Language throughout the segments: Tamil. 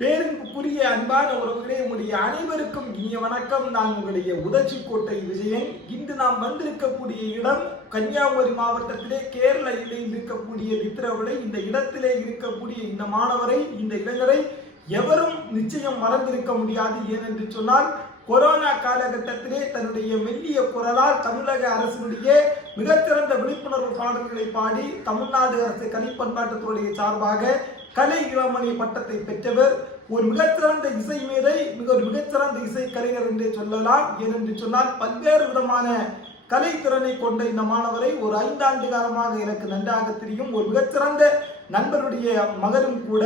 பேருக்குரிய அன்பான உறவுகளே உங்களுடைய அனைவருக்கும் இனிய வணக்கம். நான் உங்களுடைய உதச்சிக்கோட்டை விஜயன். இன்று நாம் வந்திருக்கக்கூடிய இடம் கன்னியாகுமரி மாவட்டத்திலே கேரள இருக்கக்கூடிய நித்திரவிலை இந்த இடத்திலே இருக்கக்கூடிய இந்த மாணவரை இந்த இளைஞரை எவரும் நிச்சயம் மறந்திருக்க முடியாது. ஏனென்று சொன்னால் கொரோனா காலகட்டத்திலே தன்னுடைய மெல்லிய குரலால் தமிழக அரசினுடைய மிகச்சிறந்த விழிப்புணர்வு பாடல்களை பாடி தமிழ்நாடு அரசு கலைப்பண்பாட்டுத்துறையை சார்பாக கலை இளமணி பட்டத்தை பெற்றவர். ஒரு மிகச்சிறந்த இசை மேதை மிக ஒரு மிகச்சிறந்த இசை கலைஞர் என்றே சொல்லலாம். ஏனென்று சொன்னால் பல்வேறு விதமான கலைத்திறனை கொண்ட இந்த மாணவரை ஒரு ஐந்தாண்டு காலமாக எனக்கு நன்றாக தெரியும். ஒரு மிகச்சிறந்த நண்பருடைய மகனும் கூட.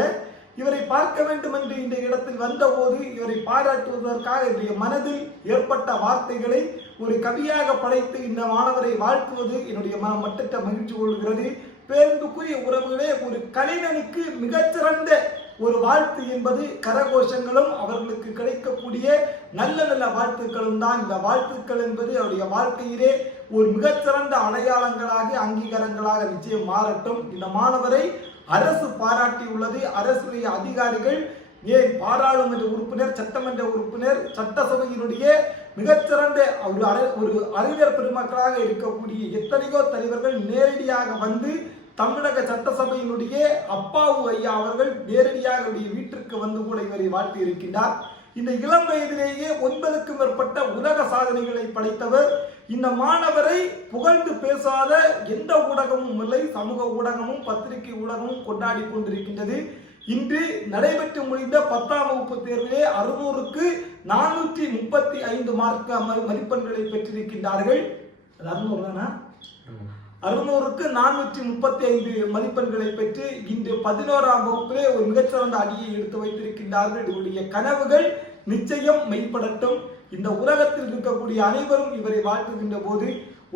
இவரை பார்க்க வேண்டும் என்று இந்த இடத்தில் வந்தபோது இவரை பாராட்டுவதற்காக என்னுடைய மனதில் ஏற்பட்ட வார்த்தைகளை ஒரு கவியாக படைத்து இந்த மாணவரை வாழ்த்துவது என்னுடைய மன மட்டற்ற மகிழ்ச்சி கொள்கிறது. பேருந்துக்குரிய உறவுகளே ஒரு கலைஞனுக்கு மிகச்சிறந்த ஒரு வாழ்த்து என்பது கரகோஷங்களும் அவர்களுக்கு கிடைக்கக்கூடிய நல்ல நல்ல வாழ்த்துக்களும் தான். இந்த வாழ்த்துக்கள் என்பது அவருடைய வாழ்க்கையிலே ஒரு மிகச்சிறந்த அடையாளங்களாக அங்கீகாரங்களாக நிச்சயம் மாறட்டும். இந்த மாணவரை அரசு பாராட்டியுள்ளது. அரசுடைய அதிகாரிகள் ஏன் பாராளுமன்ற உறுப்பினர் சட்டமன்ற உறுப்பினர் சட்டசபையினுடைய மிகச்சிறந்த ஒரு ஒரு அறிஞர் பெருமக்களாக இருக்கக்கூடிய எத்தனையோ தலைவர்கள் நேரடியாக வந்து தமிழக சட்டசபையினுடைய அப்பாவு ஐயா அவர்கள் நேரடியாக வீட்டிற்கு வந்து கூட இவரை வாழ்த்தி இருக்கின்றார். இந்த இளம் வயதிலேயே ஒன்பதுக்கும் மேற்பட்ட உலக சாதனைகளை படைத்தவர். இந்த மாணவரை புகழ்ந்து பேசாத எந்த ஊடகமும் இல்லை சமூக ஊடகமும் பத்திரிகை ஊடகமும் கொண்டாடி கொண்டிருக்கின்றது. இன்று நடைபெற்று முடிந்த பத்தாம் வகுப்பு தேர்விலே அறுநூறுக்கு நானூற்றி முப்பத்தி ஐந்து மார்க் மதிப்பெண்களை பெற்றிருக்கின்றார்கள். அது அறுநூறு தானா? அறுநூறுக்கு நானூற்றி முப்பத்தி ஐந்து மதிப்பெண்களை பெற்று இன்று பதினோராம் வகுப்பிலே ஒரு மிகச்சிறந்த அடியை எடுத்து வைத்திருக்கின்றார்கள். இவருடைய கனவுகள் நிச்சயம் மெய்ப்படட்டும். இந்த உலகத்தில் இருக்கக்கூடிய அனைவரும் இவரை வாழ்த்துகின்ற போது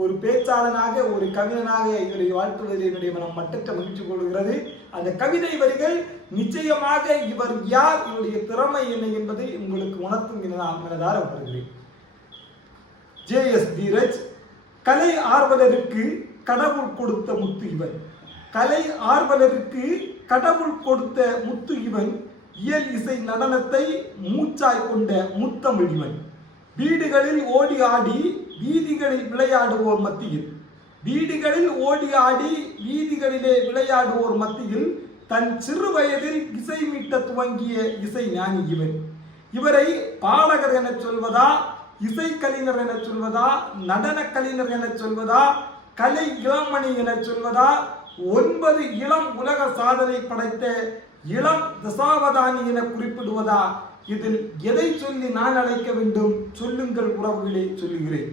ஒரு பேச்சாளனாக ஒரு கவிஞனாக இவரை வாழ்த்துவதில் என்னுடைய மனம் மட்டற்ற மகிழ்ச்சி கொள்கிறது. அந்த கவிதை வரிகள் நிச்சயமாக இவர் யார் இவருடைய திறமை என்ன என்பதை உங்களுக்கு உணர்த்தும் என நான் வருகிறேன். ஜே எஸ் தீரஜ் கலை ஆர்வலருக்கு கடவுள் கொடுத்த முத்து இவன். கலை ஆர்வலருக்கு கடவுள் கொடுத்த முத்து இவன். இயல் இசை நடனத்தை மூச்சாய் கொண்ட முத்தமிழ் இவன். வீடுகளில் ஓடி ஆடி வீதிகளில் விளையாடுவோர் மத்தியில். வீடுகளில் ஓடி ஆடி வீதிகளிலே விளையாடுவோர் மத்தியில் தன் சிறு வயதில் இசை மீட்ட துவங்கிய இசை ஞானி இவன். இவரை பாடகர் என சொல்வதா இசை கலைஞர் என சொல்வதா நடன கலைஞர் என சொல்வதா கலை இளமணி என சொல்வதா ஒன்பது இளம் உலக சாதனை படைத்த இளம் தசாவதானி என குறிப்பிடுவதா? இதில் எதை சொல்லி நான் அழைக்க வேண்டும்? சொல்லுங்கள் உறவுகளே சொல்லுகிறேன்.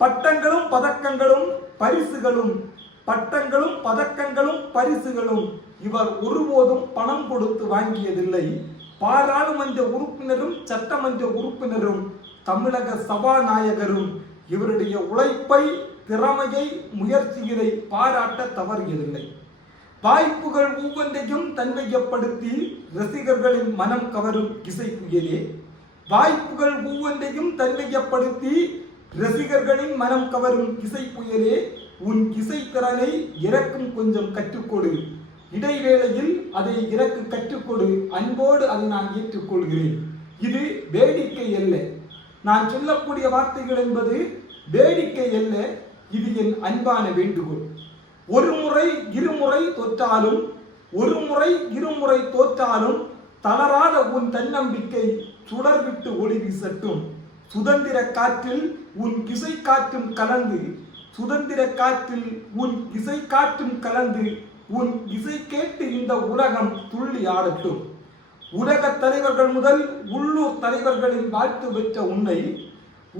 பட்டங்களும் பதக்கங்களும் பரிசுகளும் பட்டங்களும் பதக்கங்களும் பரிசுகளும். இவர் ஒருபோதும் பணம் கொடுத்து வாங்கியதில்லை. பாராளுமன்ற உறுப்பினரும் சட்டமன்ற உறுப்பினரும் தமிழக சபாநாயகரும் இவருடைய உழைப்பை திறமையை முயற்சிகளை பாராட்ட தவறியதில்லை. வாய்ப்புகள் ஒவ்வொன்றையும் தன்மையப்படுத்தி ரசிகர்களின் மனம் கவரும் இசை புயலே வாய்ப்புகள் ஒவ்வொன்றையும் தன்மையப்படுத்தி ரசிகர்களின் மனம் கவரும் இசை புயலே உன் இசை திறனை இறக்கும் கொஞ்சம் கற்றுக்கொடு. இடைவேளையில் அதை இறக்கு கற்றுக்கொடு. அன்போடு அதை நான் ஏற்றுக்கொள்கிறேன். இது வேடிக்கை அல்ல. நான் சொல்லக்கூடிய வார்த்தைகள் என்பது வேடிக்கை அல்ல. இது என் அன்பான வேண்டுகோள். ஒரு முறை இருமுறை தோற்றாலும் ஒரு முறை இருமுறை தோற்றாலும் தளராத உன் தன்னம்பிக்கை சுடர்விட்டு ஒளி வீசட்டும். சுதந்திர காற்றில் உன் இசை காற்றும் கலந்து சுதந்திர காற்றில் உன் இசை காற்றும் கலந்து உன் இசை கேட்டு இந்த உலகம் துள்ளி ஆடட்டும். உலக தலைவர்கள் முதல் உள்ளூர் தலைவர்களின் வாழ்த்து பெற்ற உன்னை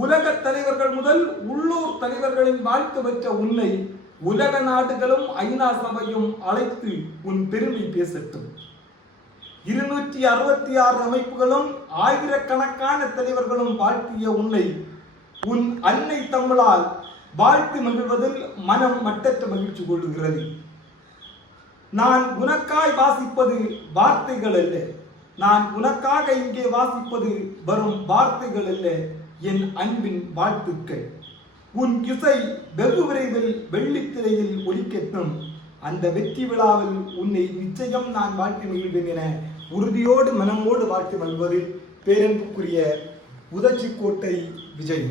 உலக தலைவர்கள் முதல் உள்ளூர் தலைவர்களின் வாழ்த்து பெற்ற உன்னை உலக நாடுகளும் ஐநா சபையும் அழைத்து உன் பெருமை பேசட்டும். இருநூற்றி அறுபத்தி ஆறு அமைப்புகளும் ஆயிரக்கணக்கான தலைவர்களும் வாழ்த்திய உன்னை உன் அன்னை தமிழால் வாழ்த்து மகிழ்வதில் மனம் மட்டற்ற மகிழ்ச்சி கொள்ளுகிறது. நான் உனக்காய் வாசிப்பது வார்த்தைகள் அல்ல. நான் உனக்காக இங்கே வாசிப்பது வரும் வார்த்தைகள் அல்ல. என் அன்பின் வாழ்த்துக்கள். உன் இசை வெகு விரைவில் வெள்ளித்திரையில் ஒலிக்கட்டும். அந்த வெற்றி விழாவில் உன்னை நிச்சயம் நான் வாழ்த்து மகிழ்வேன் என உறுதியோடு மனமோடு வாழ்த்து மல்வது பேரன்புக்குரிய உதச்சிக்கோட்டை விஜய்